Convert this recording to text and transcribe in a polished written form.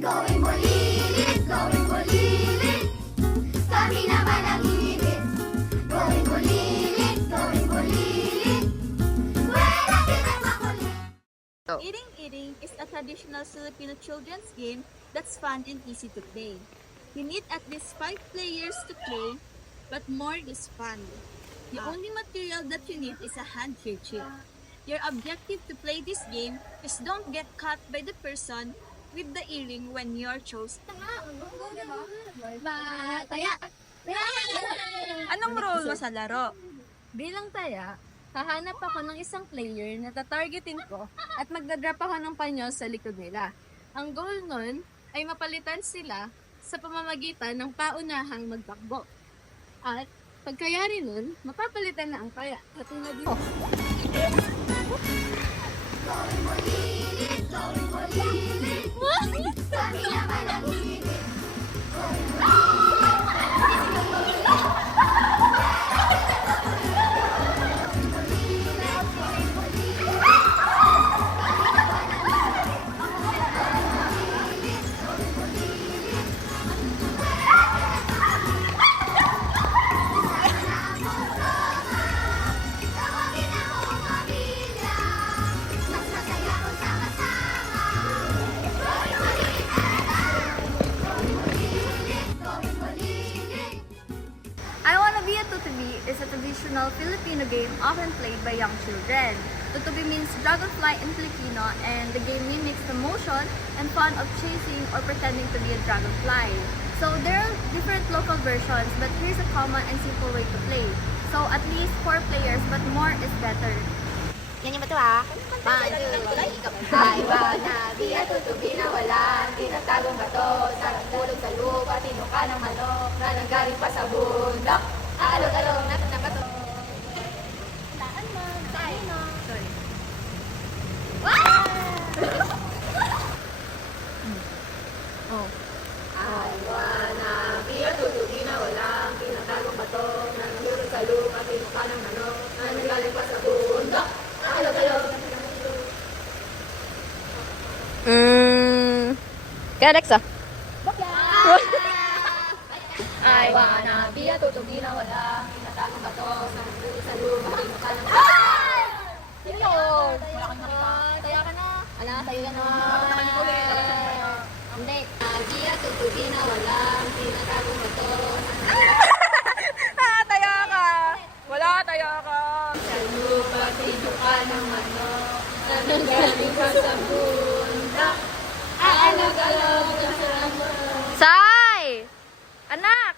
Going bulilit, going bulilit. Kami naman ang inibit. Going bulilit, going bulilit. Wala din ang makulit. Iring-iring is a traditional Filipino children's game that's fun and easy to play. You need at least 5 players to play, but more is fun. The only material that you need is a handkerchief. Your objective to play this game is don't get caught by the person with the earring when you're chosen. Taya. Anong role mo sa laro? Bilang taya, hahanap ako ng isang player na tatargetin ko at magdadrop ako ng panyo sa likod nila. Ang goal nun ay mapalitan sila sa pamamagitan ng paunahang magtakbo. At pagkayari nun, mapapalitan na ang taya. Katulad nito. Going bulilit, going bulilit. Kami naman ang inibit. Tawagin ang buong pamilya. Mas masaya kung sama-sama. Going bulilit talaga. Going bulilit, going bulilit. I Wanna Be a Tutubi is a traditional Filipino game often played by young children. Tutubi means dragonfly in Filipino, and the game mimics the motion and fun of chasing or pretending to be a dragonfly. So there are different local versions, but here's a common and simple way to play. So at least 4 players, but more is better. Yan yung bato ha. 1, 2, 3, Ay, wanabi at tutubi na walang tinatagong bato. Sa nagpulog sa lupa, tinuka ng manok na nanggaling pa sa bundok. Alog-alog natin na bato. Taan mo, tayo mo. Sorry. Oh. Ay, wanabi at tutubi na walang tinatagong bato. Na nagpulog sa lupa, tinuka ng manok na nanggaling pa sa bundok. Alog-alog natin na bato. Kaya next ah. Ay, wanabi at tutubi na walang tinatagong bato. Sa nagpulog sa lupa, tinuka ng Sino yun? Taya ka na. Ala, tayo ka na. Hindi. Wanabi at tutubi na walang tinatagong bato. Taya ka! Wala, taya ka! Sa lupa, tinuka ng manok na nanggaling pa sa bundok. Alog-alog ang sarap. Sai! Anak!